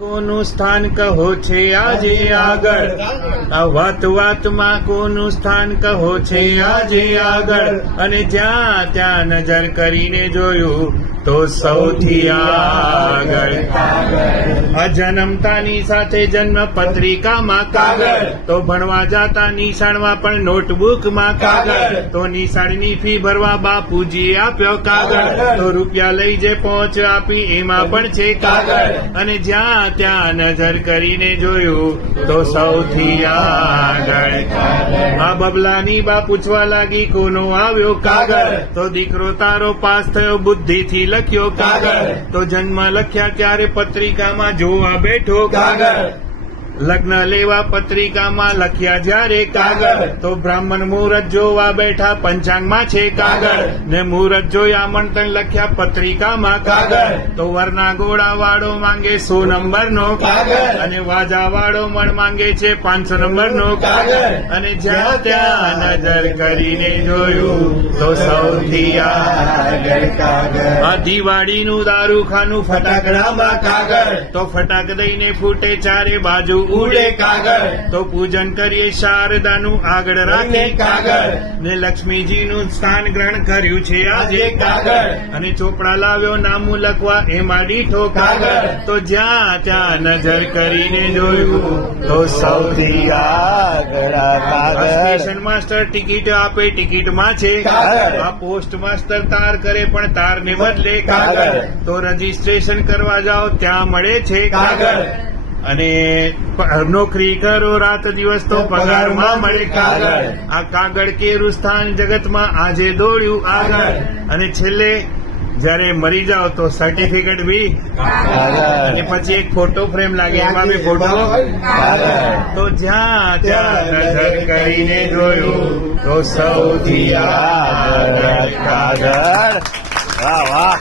કોનું સ્થાન કહો છે આજે આગળ, આ વાત વાતમાં કોનું સ્થાન કહો છે આજે આગળ, અને જ્યાં ત્યાં નજર કરીને જોયું તો સૌથી આગળ. આ જન્મતાની સાથે જન્મ પત્રિકામાં કાગળ, તો ભણવા જાતા નિશાળમાં પણ નોટબુકમાં કાગળ, તો નિશાળની ફી ભરવા બાપુજી આપ્યો કાગળ, તો રૂપિયા લઈ જે પહોંચ આપી એમાં પણ છે કાગળ, અને જ્યાં ત્યાં નજર કરીને જોયું તો સૌથી આગળ. આ બબલાની બા પૂછવા લાગી કોનો આવ્યો કાગળ, તો દીકરો તારો પાસ થયો બુદ્ધિથી લખ્યો કાગળ, તો જન્મ લખ્યા ક્યારે પત્રિકામાં જોવા બેઠો કાગળ, લગ્ન લેવા પત્રિકામાં લખ્યા જ્યારે કાગળ, તો બ્રાહ્મણ મુહૂર્ત જોવા બેઠા પંચાંગમાં છે કાગળ, ને મુહૂર્ત જોયા આમંત્રણ લખ્યા પત્રિકામાં કાગળ, તો વરના ગોળા વાળો માંગે 100 નંબરનો કાગળ, અને વાજા વાળો મણ માંગે છે 500 નંબરનો કાગળ, અને જ્યાં ત્યાં નજર કરીને જોયું તો સૌથી આગળ કાગળ. આ દિવાળીનું દારૂખાનું ફટાકડામાં કાગળ, તો ફટાક દઈને ફૂટે ચારે બાજુ ઉડે કાગળ, તો પૂજન કરીએ શારદાનું આગળ રાખે કાગળ, ને લક્ષ્મીજીનું સ્થાન ગ્રહણ કર્યું છે આજે કાગળ, અને ચોપડા લાવ્યો નામું લખવા એમાં દીઠો કાગળ, તો જ્યાં ત્યાં નજર કરીને જોયું તો સૌથી આગળ કાગળ. સ્ટેશન માસ્ટર ટિકિટ આપે ટિકિટમાં છે કાગળ, આ પોસ્ટ માસ્ટર તાર કરે પણ તારને બદલે કાગળ, તો રજીસ્ટ્રેશન કરવા જાઓ ત્યાં મળે છે કાગળ, અને નોકરી કરો રાત દિવસ તો પગારમાં મળે કાગળ. આ કાગળ કેરું સ્થાન જગતમાં આજે દોડ્યું આગળ, અને છેલ્લે જયારે મરી જાઓ તો સર્ટિફિકેટ બી અને પછી એક ફોટો ફ્રેમ લાગે એમાં બી ફોટો, તો જ્યાં ત્યાં નજર કરીને જોયું તો સૌથી આગળ કાગળ. વાહ વાહ.